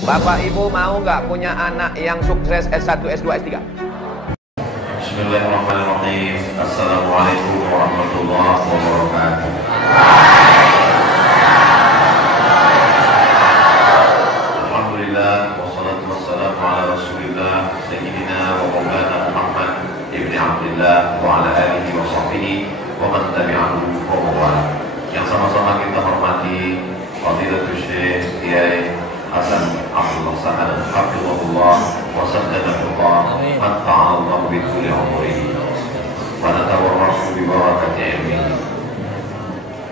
Bapak Ibu mau nggak punya anak yang sukses S1, S2, S3? Bismillahirrahmanirrahim. Assalamualaikum warahmatullahi wabarakatuh. Alhamdulillah, wassalatu wassalamu ala rasulillah Sayyidina wa maulana Muhammad ibni Abdillah wa ala alihi wa sahbihi wa man tabi'ahu wa mawala. Yang sama-sama kita hormati Fadilatul Syekh Kiai Hasan Abdullah Sa'ad Hafizahullah wa saddadahullah matta'allahu bi kulli umrihi wa natawarrahu bi barakati ilmihi.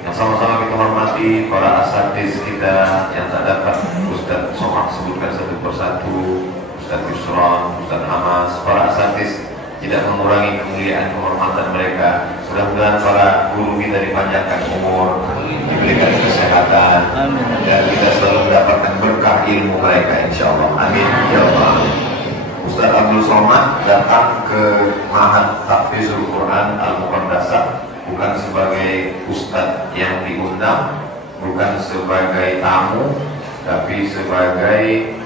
Yang sama-sama kita hormati para asatiz kita yang tak dapat Ustaz Somad sebutkan satu persatu, Ustaz Yusran, Ustaz Hamas, para asatiz tidak mengurangi kemuliaan kehormatan mereka. Mudah-mudahan para guru kita dipanjangkan umur, diberikan kesehatan, dan kita selalu mendapatkan berkah ilmu mereka, insya Allah. Amin ya Allah. Ustaz Abdul Somad datang ke Ma'had Tahfizul Quran Al-Muqaddasah bukan sebagai ustaz yang diundang, bukan sebagai tamu, tapi sebagai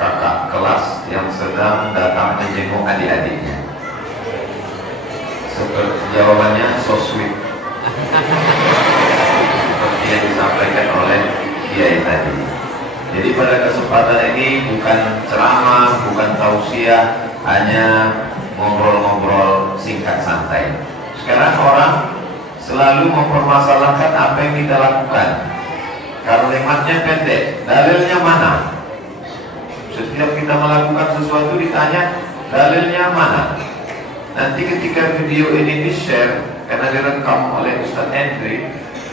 kakak kelas yang sedang datang menjenguk adik-adiknya. Seperti jawabannya so sweet seperti yang disampaikan oleh Kiai tadi. Jadi pada kesempatan ini bukan ceramah, bukan tausiah, hanya ngobrol-ngobrol singkat santai. Sekarang orang selalu mempermasalahkan apa yang kita lakukan. Kalimatnya pendek, dalilnya mana? Setiap kita melakukan sesuatu ditanya dalilnya mana. Nanti ketika video ini di-share, karena direkam oleh Ustaz Hendri,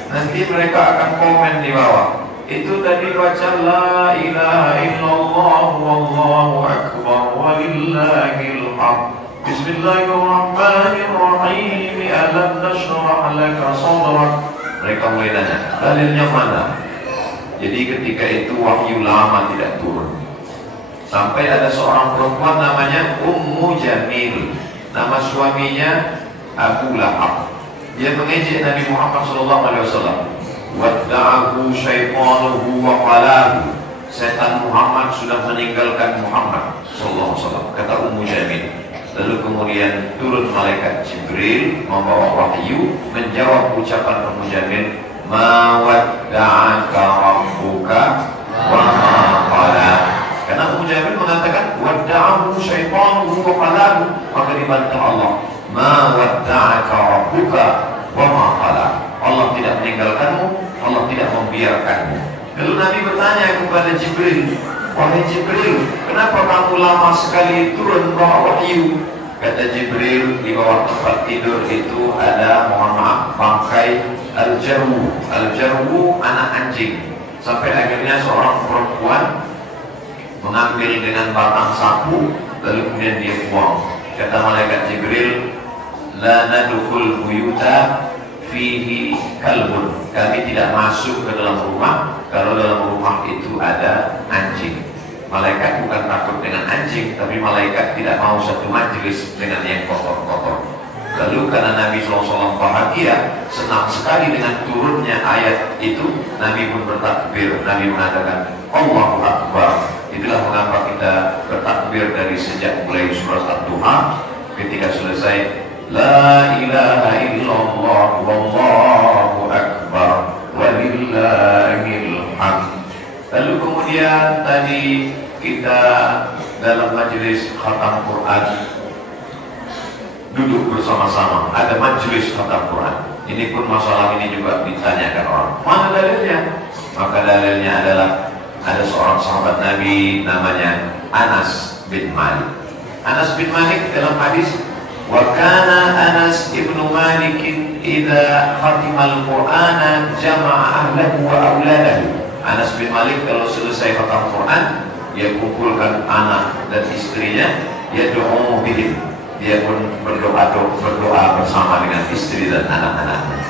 nanti mereka akan komen di bawah. Itu tadi baca la ilaha illallah wallahu akbar walillahil hamd. Bismillahirrahmanirrahim. Alam nashrah laka sadrak. Mereka mulai nanya, dalilnya mana? Jadi ketika itu wahyu lama tidak turun. Sampai ada seorang perempuan namanya Ummu Jamil. Nama suaminya Abu Lahab. Dia mengejek Nabi Muhammad SAW. Wadda'ahu syaitanuhu wa qalahu. Setan Muhammad sudah meninggalkan Muhammad SAW, kata Ummu Jamil. Lalu kemudian turun malaikat Jibril membawa wahyu menjawab ucapan Ummu Jamil, ma wadda'aka rabbuka wa ma qala. Karena Ummu Jamil mengatakan wadda'ahu syaitanuhu wa qalahu, maka dibantah Allah, ma wadda'aka rabbuka wa ma qala. Allah tidak meninggalkanmu, Allah tidak membiarkanmu. Lalu Nabi bertanya kepada Jibril, wahai Jibril, kenapa kamu lama sekali turun bawa wahyu? Kata Jibril, di bawah tempat tidur itu ada, mohon maaf, bangkai al-jarwu. Al-jarwu anak anjing. Sampai akhirnya seorang perempuan mengambil dengan batang sapu, lalu kemudian dia buang. Kata malaikat Jibril, la nadkhul buyuta fihi kalbun. Kami tidak masuk ke dalam rumah kalau dalam rumah itu ada anjing. Malaikat bukan takut dengan anjing, tapi malaikat tidak mau satu majelis dengan yang kotor-kotor. Lalu karena Nabi SAW bahagia, senang sekali dengan turunnya ayat itu, Nabi pun bertakbir. Nabi mengatakan Allahu Akbar. Itulah mengapa kita bertakbir dari sejak mulai surat Ad-Duha. Ketika selesai la ilaha illallah wallahu akbar walillahil hamd. Lalu kemudian tadi kita dalam majelis khatam Quran duduk bersama-sama, ada majelis khatam Quran. Ini pun masalah ini juga ditanyakan orang, mana dalilnya? Maka dalilnya adalah ada seorang sahabat Nabi namanya Anas bin Malik. Anas bin Malik dalam hadis, wa kana Anas ibnu Malik idza khatimal Qur'ana jama'a ahlahu wa auladahu. Anas bin Malik kalau selesai khatam Quran, dia kumpulkan anak dan istrinya, dia doa bihim. Dia pun berdoa bersama dengan istri dan anak-anaknya.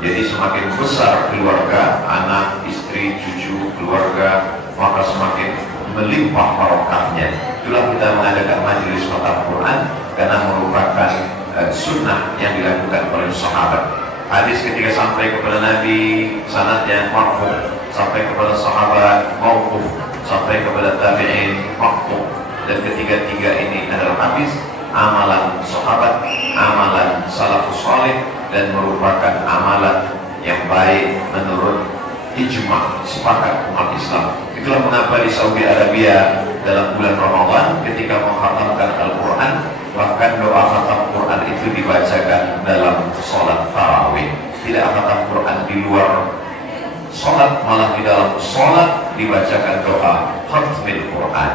Jadi semakin besar keluarga, anak, istri, cucu, keluarga, maka semakin melimpah barokahnya. Itulah kita mengadakan majelis khatam Quran karena merupakan sunnah yang dilakukan oleh sahabat. Hadis ketika sampai kepada Nabi sanadnya marfu, sampai kepada sahabat mauquf, sampai kepada tabi'in, makmum, dan ketiga-tiga ini adalah hadis amalan sahabat, amalan salafus saleh, dan merupakan amalan yang baik menurut ijma sepakat umat Islam. Itulah mengapa di Saudi Arabia dalam bulan Ramadan ketika mengkhatamkan Al-Quran, bahkan doa khatam Quran itu dibacakan dalam sholat tarawih. Tidak khatam Quran di luar sholat, malah di dalam sholat dibacakan doa khatmil Quran.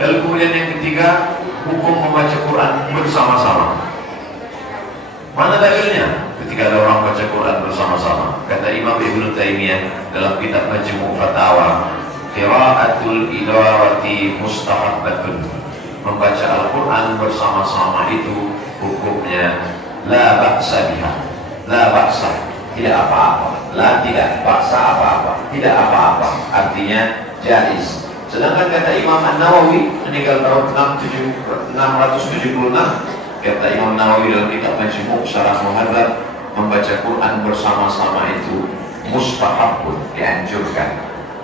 Lalu kemudian yang ketiga, hukum membaca Quran bersama-sama. Mana dalilnya? Ketika ada orang baca Quran bersama-sama, kata Imam Ibnu Taimiyah dalam kitab Majmu' Fatawa, qiraatul ilawati mustahabbatun. Membaca Al-Quran bersama-sama itu hukumnya la ba'sa biha, la ba'sa, tidak apa-apa, la tidak ba'sa apa-apa, tidak apa-apa, artinya jaiz. Sedangkan kata Imam An-Nawawi meninggal tahun 676, kata Imam Nawawi dalam kitab Majmu' Syarah Muhadzab, membaca Quran bersama-sama itu mustahabun, dianjurkan.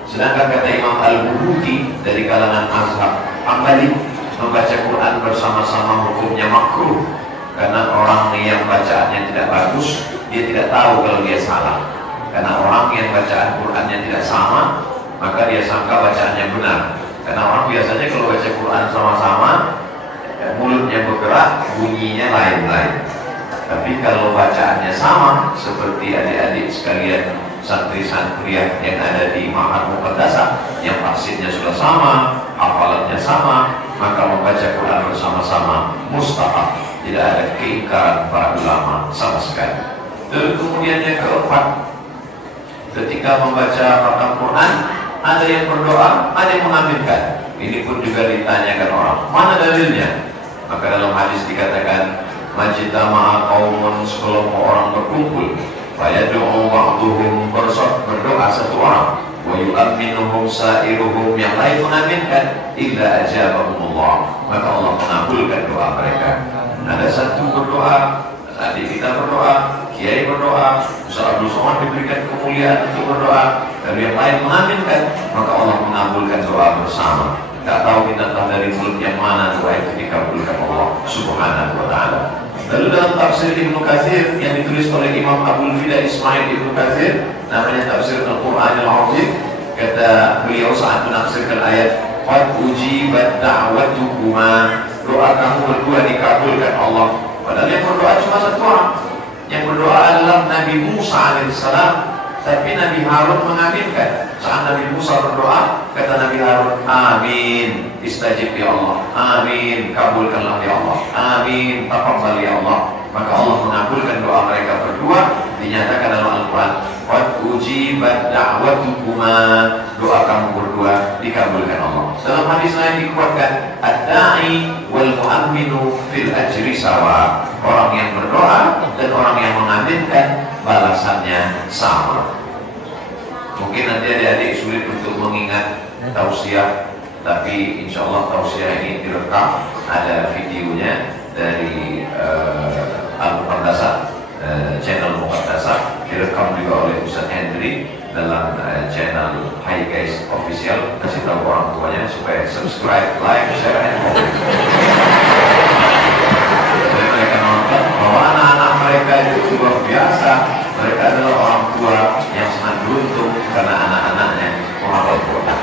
Sedangkan kata Imam Al-Buhuti dari kalangan mazhab Hambali, membaca Quran bersama-sama hukumnya makruh, karena orang yang bacaannya tidak bagus, dia tidak tahu kalau dia salah. Karena orang yang bacaan Qurannya tidak sama, maka dia sangka bacaannya benar. Karena orang biasanya kalau baca Quran sama-sama, mulutnya bergerak, bunyinya lain-lain. Tapi kalau bacaannya sama, seperti adik-adik sekalian santri-santriah yang ada di Ma'had Muqaddasah, yang vaksinnya sudah sama, hafalannya sama, maka membaca Quran bersama-sama mustahab, tidak ada keingkaran para ulama sama sekali. Lalu kemudian yang keempat, ketika membaca khatam Quran, ada yang berdoa, ada yang mengaminkan. Ini pun juga ditanyakan orang, mana dalilnya? Maka dalam hadis dikatakan, majtama'a qaumun, sekelompok orang berkumpul, fayad'u ba'duhum, berdoa satu orang, wa yu'minuhum sa'iruhum, yang lain mengaminkan, illa ajabahumullah, maka Allah mengabulkan doa mereka. Ada satu berdoa, adik kita berdoa, kiai berdoa, Ustaz Abdul Somad diberikan kemuliaan untuk berdoa, dan yang lain mengaminkan, maka Allah mengabulkan doa bersama. Tak tahu kita dari mulut yang mana doa itu dikabulkan Allah Subhanahu wa ta'ala. Lalu dalam tafsir Ibnu Katsir yang ditulis oleh Imam Abdul Fida Ismail Ibnu Katsir, namanya Tafsir Al-Quran Al-Azim, kata beliau saat menafsirkan ayat qad ujibat da'watukuma, doa kamu berdua dikabulkan Allah. Padahal yang berdoa cuma satu orang. Yang berdoa adalah Nabi Musa alaihissalam, tapi Nabi Harun mengaminkan. Saat Nabi Musa berdoa, kata Nabi Harun, amin, istajib ya Allah, amin, kabulkanlah ya Allah, amin, taqabbal ya Allah. Maka Allah mengabulkan doa mereka berdua. Dinyatakan dalam Al-Quran, qad ujibat da'watukuma, doa kamu berdua dikabulkan Allah. Dalam hadis lain dikuatkan, ad-da'i wal mu'amminu fil ajri sawa, orang yang berdoa dan orang yang mengaminkan balasannya sama. Mungkin nanti adik-adik sulit untuk mengingat tausiah, tapi insya Allah tausiah ini direkam, ada videonya dari Al-Muqaddasah, channel Muqaddasah, direkam juga oleh Ustaz Hendri dalam channel Hi Guys Official. Kasih tahu orang tuanya supaya subscribe, like, share, and comment. Jadi mereka nonton bahwa anak-anak mereka itu luar biasa. Mereka adalah orang tua yang sangat beruntung karena anak-anaknya menghafal Quran.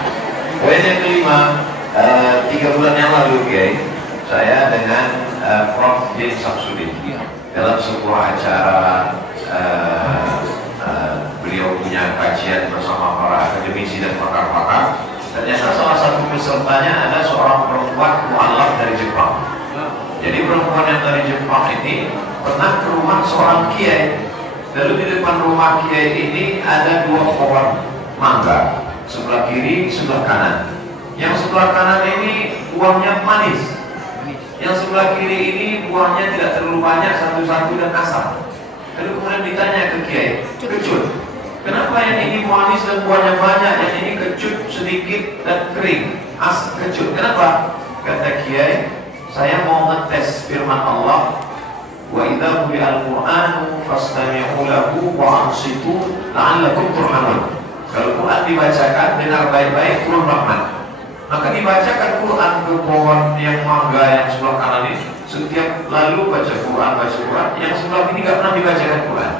Poin yang kelima, 3 bulan yang lalu, saya dengan Prof. Din Samsudin dalam sebuah acara, beliau punya kajian bersama para akademisi dan pakar-pakar. Ternyata salah satu pesertanya ada seorang perempuan mu'alaf dari Jepang. Jadi perempuan yang dari Jepang ini pernah ke rumah seorang kiai. Lalu di depan rumah kiai ini ada 2 pohon mangga, sebelah kiri, sebelah kanan. Yang sebelah kanan ini buahnya manis, yang sebelah kiri ini buahnya tidak terlalu banyak, satu-satu dan asam. Lalu kemudian ditanya ke kiai, kecut, kenapa yang ini manis dan buahnya banyak, yang ini kecut sedikit dan kering, kecut, kenapa? Kata kiai, saya mau ngetes firman Allah, wa idza quri'al Qur'anu fastami'u lahu wa ansitu la'allakum turhamun. Kalau Quran dibacakan, dengar baik-baik, turun rahmat. dibacakan Quran ke pohon yang mangga yang sebelah kanan ini, setiap lalu baca Quran, yang sebelah ini nggak pernah dibacakan Quran.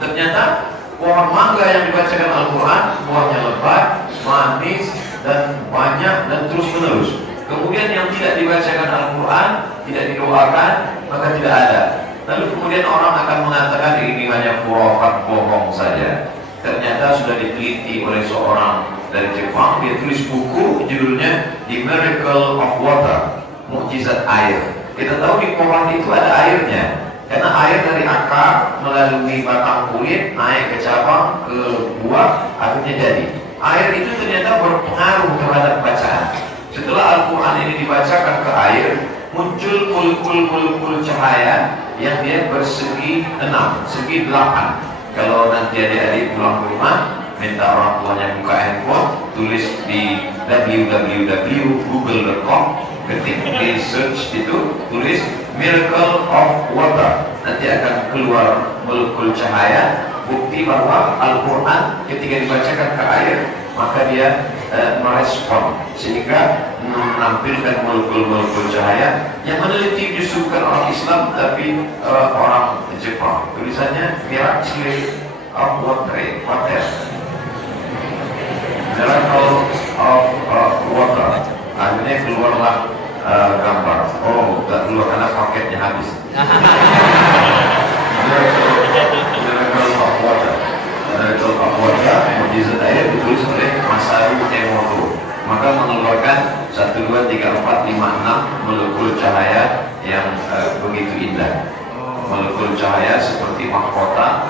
Ternyata pohon mangga yang dibacakan Al-Quran, buahnya lebat, manis, dan banyak, dan terus menerus. Kemudian yang tidak dibacakan Al-Quran, tidak didoakan, maka tidak ada. Lalu kemudian orang akan mengatakan ini hanya khurafat, bohong saja. Ternyata sudah diteliti oleh seorang dari Jepang. Dia tulis buku judulnya The Miracle of Water, mukjizat air. Kita tahu di pohon itu ada airnya, karena air dari akar melalui batang kulit naik ke cabang, ke buah, akhirnya jadi. Air itu ternyata berpengaruh terhadap bacaan. Setelah Al-Quran ini dibacakan ke air, muncul molekul-molekul cahaya yang dia bersegi 6, segi 8. Kalau nanti adik-adik pulang ke rumah, minta orang tuanya buka handphone, tulis di www.google.com, ketik di search itu, tulis Miracle of Water. Nanti akan keluar molekul cahaya, bukti bahwa Al-Quran ketika dibacakan ke air, maka dia merespon, sehingga menampilkan molekul-molekul cahaya. Yang meneliti justru bukan orang Islam, tapi orang Jepang. Tulisannya Miracle of Water, Miracle of Water. Akhirnya keluarlah gambar. Oh, tak keluar karena paketnya habis. Miracle of Water, Miracle of Water, mukjizat air, ditulis oleh Masaru Emoto. Maka mengeluarkan 1, 2, 3, 4, 5, 6 molekul cahaya yang begitu indah. Molekul cahaya seperti mahkota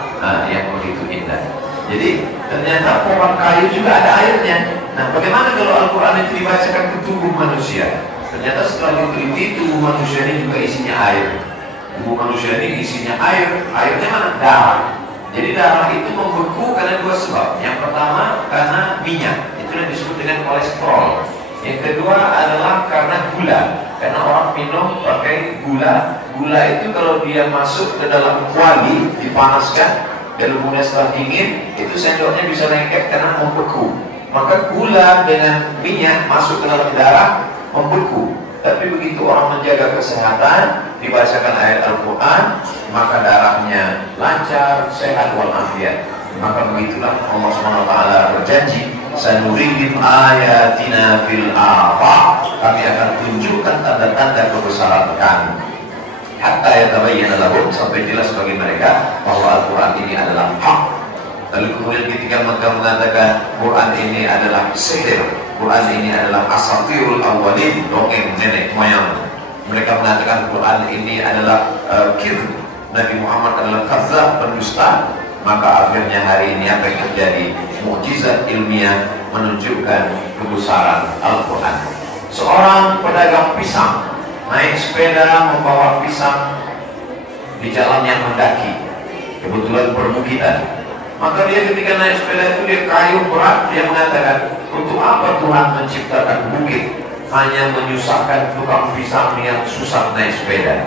yang begitu indah. Jadi ternyata pohon kayu juga ada airnya. Nah, bagaimana kalau Al-Quran itu dibacakan ke tubuh manusia? Ternyata setelah diteliti, tubuh manusia ini juga isinya air. Tubuh manusia ini isinya air. Airnya mana? Darah. Jadi darah itu membeku karena 2 sebab. Yang pertama karena minyak, itu yang disebut dengan kolesterol. Yang kedua adalah karena gula. Karena orang minum pakai gula. Gula itu kalau dia masuk ke dalam kuali, dipanaskan, dan kemudian setelah dingin, itu sendoknya bisa lengket karena membeku. Maka gula dengan minyak masuk ke dalam darah, membeku. Tapi begitu orang menjaga kesehatan, dibacakan ayat Al-Quran, maka darahnya lancar, sehat walafiat. Maka begitulah Allah SWT berjanji, sanurihim ayatina fil afaq, kami akan tunjukkan tanda-tanda kebesaran kami, hatta yatabayyana lahum, sampai jelas bagi mereka bahwa Al-Quran ini adalah hak. Lalu kemudian ketika mereka mengatakan Quran ini adalah sihir, Quran ini adalah asatirul awwalin, dongeng nenek moyang, mereka mengatakan Quran ini adalah kizb, Nabi Muhammad adalah kadzdzab, pendusta, maka akhirnya hari ini apa yang terjadi? Mukjizat ilmiah menunjukkan kebesaran Al-Quran. Seorang pedagang pisang naik sepeda membawa pisang di jalan yang mendaki, kebetulan perbukitan. Maka dia ketika naik sepeda itu dia kayuh berat, dia mengatakan, untuk apa Tuhan menciptakan bukit hanya menyusahkan tukang pisang yang susah naik sepeda?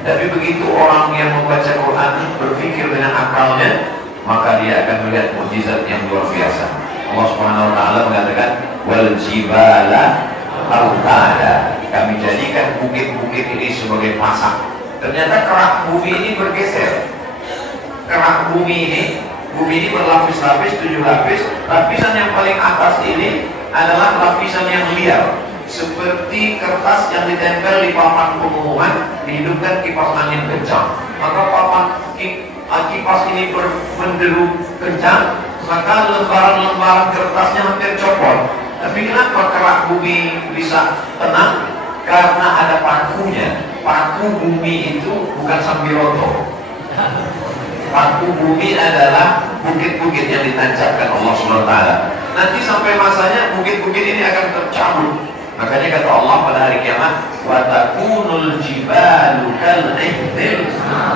Tapi begitu orang yang membaca Quran berpikir dengan akalnya, maka dia akan melihat mukjizat yang luar biasa. Allah Subhanahu wa taala mengatakan, wal jibala autada, kami jadikan bukit-bukit ini sebagai pasak. Ternyata kerak bumi ini bergeser. Kerak bumi ini berlapis-lapis, 7 lapis. Lapisan yang paling atas ini adalah lapisan yang liar, seperti kertas yang ditempel di papan pengumuman, dihidupkan kipas angin kencang. Maka papan kipas ini menderu kencang, maka lembaran-lembaran kertasnya hampir copot. Tapi kenapa kerak bumi bisa tenang? Karena ada pakunya. Paku bumi itu bukan sambiroto. Paku bumi adalah bukit-bukit yang ditancapkan Allah SWT. Nanti sampai masanya bukit-bukit ini akan tercabut. Makanya kata Allah pada hari kiamat, wa takunul jibalu kal-ihdil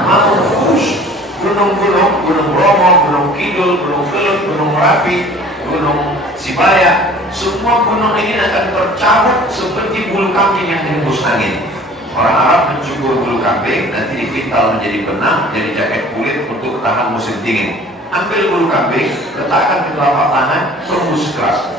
manfush. Gunung-gunung, Gunung Bromo, Gunung Kidul, Gunung Kelut, Gunung Merapi, Gunung Sibaya, semua gunung ini akan tercabut seperti bulu kambing yang dihembus angin. Orang Arab mencukur bulu kambing, nanti dipintal menjadi benang, jadi jaket kulit untuk tahan musim dingin. Ambil bulu kambing, letakkan ke telapak tangan, tembus keras.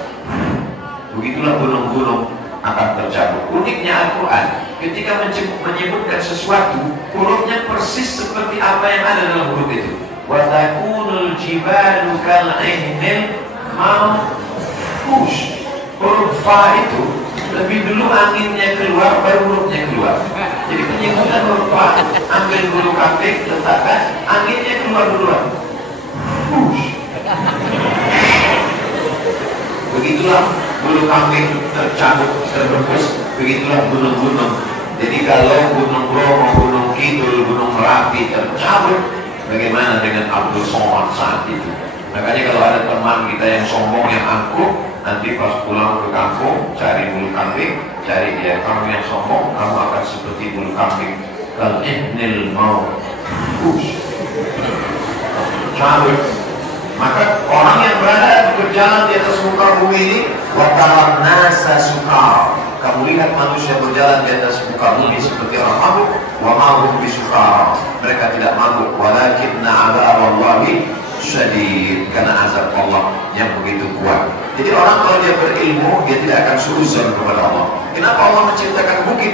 begitulah gunung-gunung akan tercabut. Uniknya Al-Quran, ketika menyebutkan sesuatu, hurufnya persis seperti apa yang ada dalam huruf itu. Wa takunul jibalu kal'ihnil manfush. Huruf fa itu lebih dulu anginnya keluar, baru hurufnya keluar. Jadi penyebutan huruf fa, ambil bulu kambing, letakkan, anginnya keluar duluan. Fush. Begitulah bulu kambing tercabut, terbungkus. Begitulah gunung-gunung. Jadi kalau Gunung Bromo, Gunung Kidul, Gunung Merapi tercabut, bagaimana dengan Abdul Somad saat itu? Makanya kalau ada teman kita yang sombong, yang angkuh, nanti pas pulang ke kampung, cari bulu kambing, cari dia, kamu yang sombong, kamu akan seperti bulu kambing. Kal-ihnil manfush. Cabut. Maka orang yang berada berjalan di atas muka bumi ini, wataran nasa sukar. Kamu lihat manusia berjalan di atas muka bumi seperti orang mabuk, wa mahum bisukar. Mereka tidak mabuk, walakinna adzaballahi syadid, karena azab Allah yang begitu kuat. Jadi orang kalau dia berilmu, dia tidak akan suuzon kepada Allah. Kenapa Allah menciptakan bukit?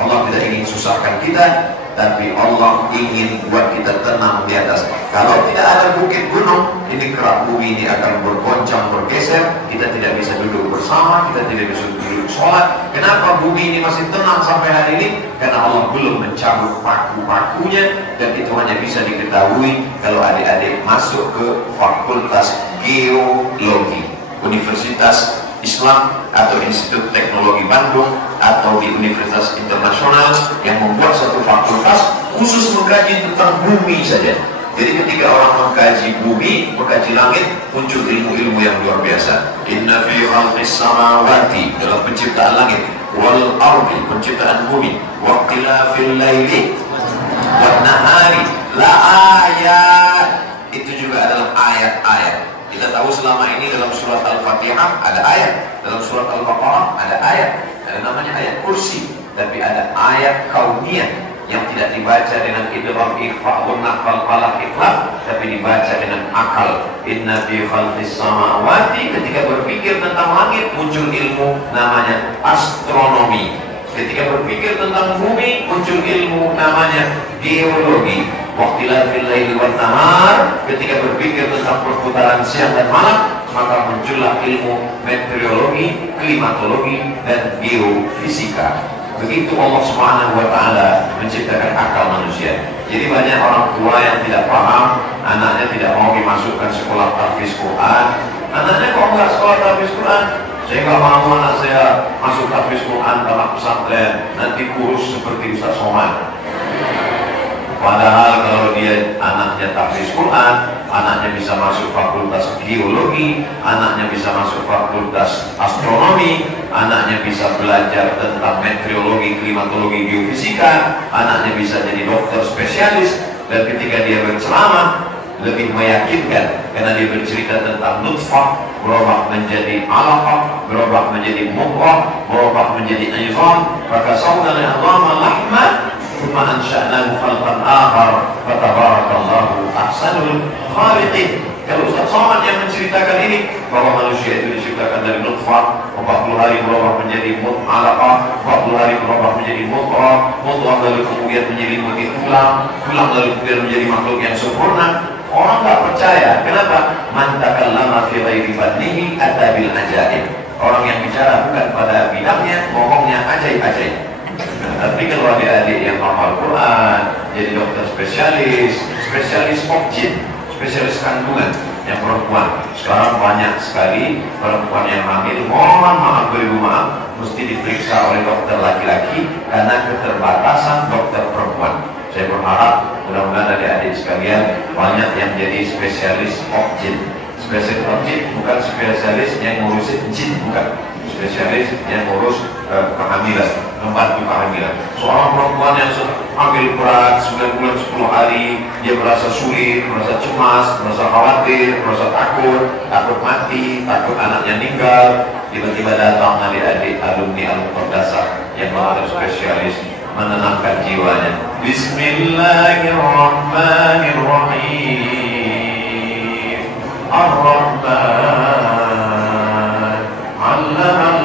Allah tidak ingin susahkan kita, tapi Allah ingin buat kita tenang di atas. Kalau tidak ada bukit gunung, ini kerak bumi ini akan bergoncang, bergeser. Kita tidak bisa duduk bersama, kita tidak bisa duduk sholat. Kenapa bumi ini masih tenang sampai hari ini? Karena Allah belum mencabut paku-pakunya, dan itu hanya bisa diketahui kalau adik-adik masuk ke Fakultas Geologi Universitas Islam atau Institut Teknologi Bandung atau di Universitas Internasional yang membuat satu fakultas khusus mengkaji tentang bumi saja. Jadi ketika orang mengkaji bumi, mengkaji langit, muncul ilmu-ilmu yang luar biasa. Inna fi khalqis samawati, dalam penciptaan langit, wal ardi, penciptaan bumi, wa ikhtilafil laili wan nahari la ayat, itu juga adalah ayat-ayat. Kita tahu selama ini dalam surat Al-Fatihah ada ayat, dalam surat Al-Baqarah ada ayat, ada namanya ayat kursi, tapi ada ayat kauniyah yang tidak dibaca dengan idgham ikhfa gunnah qalqalah ikhfa, tapi dibaca dengan akal. Inna fi khalqis samawati, ketika berpikir tentang langit muncul ilmu namanya astronomi. Ketika berpikir tentang bumi muncul ilmu namanya geologi. Waqtilafil laili wan nahar, ketika berpikir tentang perputaran siang dan malam, maka muncullah ilmu meteorologi, klimatologi, dan geofisika. Begitu Allah Subhanahu wa Ta'ala menciptakan akal manusia. Jadi banyak orang tua yang tidak paham, anaknya tidak mau dimasukkan sekolah tahfiz Quran. Anaknya kok nggak sekolah tahfiz Quran? Saya nggak mau anak saya masuk tahfiz Quran dalam pesantren, nanti kurus seperti Ustaz Somad. Padahal kalau dia anaknya tahfiz Quran, anaknya bisa masuk fakultas geologi, anaknya bisa masuk fakultas astronomi, anaknya bisa belajar tentang meteorologi, klimatologi, geofisika, anaknya bisa jadi dokter spesialis, dan ketika dia berceramah lebih meyakinkan karena dia bercerita tentang nutfah berubah menjadi alaqah, berubah menjadi mudghah, berubah menjadi izam, maka sawna al-'idhama lahma thumma ansha'nahu khalqan akhar fatabarakallahu ahsanul khaliqin. Kalau Ustaz Somad yang menceritakan ini bahwa manusia itu diciptakan dari nutfah, 40 hari berubah menjadi alaqah, 40 hari berubah menjadi mudghah, mudghah lalu kemudian menyelimuti tulang, tulang lalu kemudian menjadi makhluk yang sempurna. Orang nggak percaya. Kenapa? Man takallama fi ghairi fadlihi ata bil ajaib. Orang yang bicara bukan pada bidangnya, ngomongnya ajaib-ajaib. Tapi kalau adik-adik yang hafal Quran, jadi dokter spesialis, spesialis objin, spesialis kandungan yang perempuan. Sekarang banyak sekali perempuan yang hamil, mohon maaf beribu maaf, mesti diperiksa oleh dokter laki-laki karena keterbatasan dokter perempuan. Saya berharap mudah-mudahan adik-adik sekalian banyak yang jadi spesialis objin. Spesialis objin bukan spesialis yang ngurusin jin, bukan. Spesialis yang ngurus kehamilan, membantu kehamilan. Seorang perempuan yang hamil berat 9 bulan 10 hari, dia merasa sulit, merasa cemas, merasa khawatir, merasa takut mati, takut anaknya meninggal. Tiba-tiba datang adik-adik alumni Al-Muqaddasah yang mengalami spesialis menenangkan jiwanya. Bismillahirrahmanirrahim. Ar-Rahman 'allama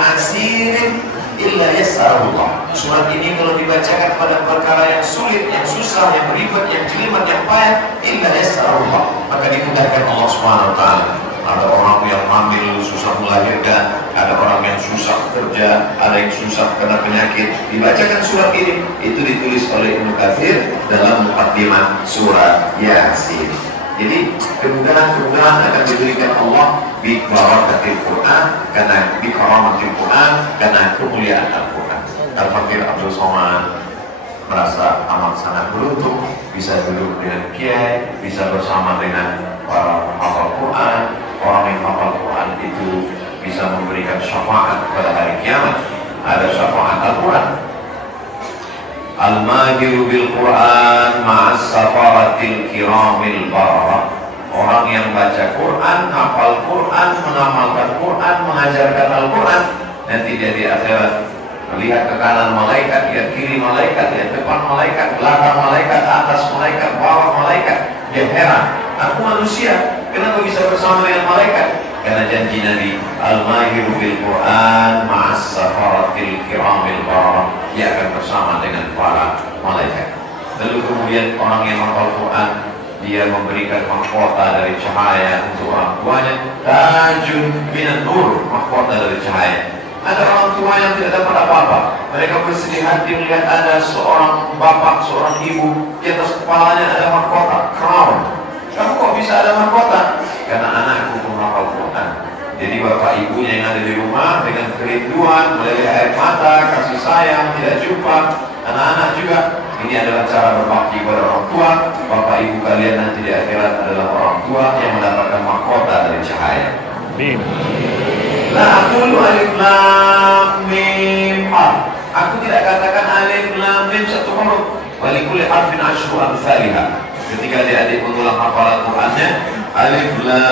asirin illa yassarahullah. Surat ini kalau dibacakan pada perkara yang sulit, yang susah, yang ribet, yang jelimet, yang payah, illa yassarahullah, maka dimudahkan Allah Subhanahu wa taala. Ada orang yang hamil susah melahirkan, ada orang yang susah kerja, ada yang susah kena penyakit. Dibacakan surat ini, itu ditulis oleh Ibnu Katsir dalam muqaddimah surat Yasin. Jadi kemudahan-kemudahan akan diberikan Allah bi barakatil Quran, karena bi karamatil Quran, karena kemuliaan Al-Quran. Al-Fakir Abdul Somad merasa amat sangat beruntung bisa duduk dengan kiai, bisa bersama dengan para hafal Quran. Orang yang hafal Quran itu bisa memberikan syafaat pada hari kiamat. Ada syafaat Al-Quran. Al-Mahiru bil Quran ma'as safaratil kiramil bararah. Orang yang baca Quran, hafal Quran, mengamalkan Quran, mengajarkan Al-Quran, nanti dia di akhirat melihat ke kanan malaikat, lihat kiri malaikat, lihat depan malaikat, belakang malaikat, atas malaikat, bawah malaikat. Dia heran, aku manusia, kenapa bisa bersama dengan malaikat? Karena janji Nabi, Al-Mahiru bil Quran ma'as safaratil kiramil bararah, dia akan bersama dengan para malaikat. Lalu kemudian orang yang menghafal Quran, dia memberikan mahkota dari cahaya untuk orang tuanya. Tajun minan nur, mahkota dari cahaya. Ada orang tua yang tidak dapat apa-apa, mereka bersedih hati melihat ada seorang bapak, seorang ibu, di atas kepalanya ada mahkota, crown. Kamu kok bisa ada mahkota? Karena anakku menghafal Quran. Jadi bapak ibunya yang ada di rumah dengan kerinduan, meleleh air mata, kasih sayang, tidak jumpa. Anak-anak juga, ini adalah cara berbakti kepada orang tua. Bapak ibu kalian nanti di akhirat adalah orang tua yang mendapatkan mahkota dari cahaya. Amin. La aqulu alif lam mim harf. Aku tidak katakan alif lam mim satu huruf. Wa likulli harfin asyru amsalihah. Ketika adik-adik mengulang hafalan Qur'annya, alif lam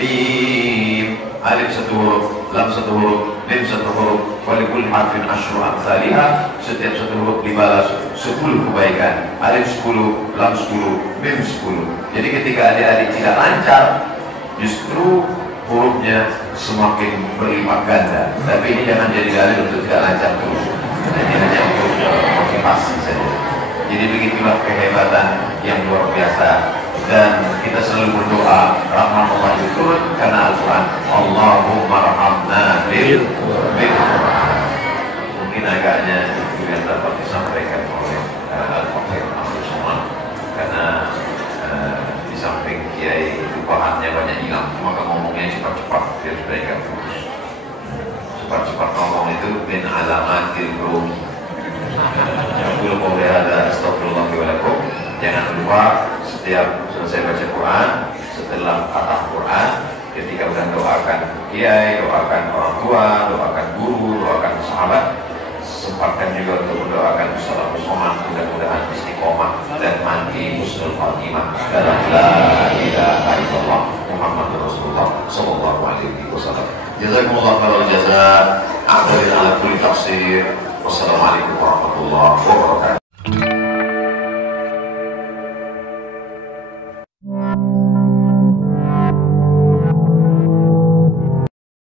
mim, alif satu huruf, lam satu huruf, mim satu huruf, wa likulli harfin asyru amsalihah. Setiap satu huruf dibalas 10 kebaikan. Alif 10, lam 10, mim 10. Jadi ketika adik-adik tidak lancar, justru hurufnya semakin berlipat ganda. Tapi ini jangan jadi dalil untuk tidak lancar terus. Ini hanya untuk motivasi saja. Jadi begitulah kehebatan yang luar biasa. Dan kita selalu berdoa rahmat Allah turun karena Al-Quran. Allahumma rahamna bil Quran. Mungkin agaknya itu yang dapat disampaikan oleh Al-Fakir Abdul Somad, karena di samping kiai itu bahannya banyak hilang, maka ngomongnya cepat-cepat biar supaya nggak putus. Cepat-cepat ngomong itu min alamatil rum. Aku lupa ada astagfirullah wa lakum. Jangan lupa setiap selesai baca Quran, setelah khatam Quran, ketika sudah doakan kiai, doakan orang tua, doakan guru, doakan sahabat, sempatkan juga untuk mendoakan Ustaz Abdul Somad, mudah-mudahan istiqomah dan mati husnul khatimah dalam la ilaha illallah Muhammadur Rasulullah sallallahu alaihi wasallam. Jazakumullah khairal jazaa. Aqbalin ala kulli tafsir. Wassalamualaikum warahmatullahi wabarakatuh.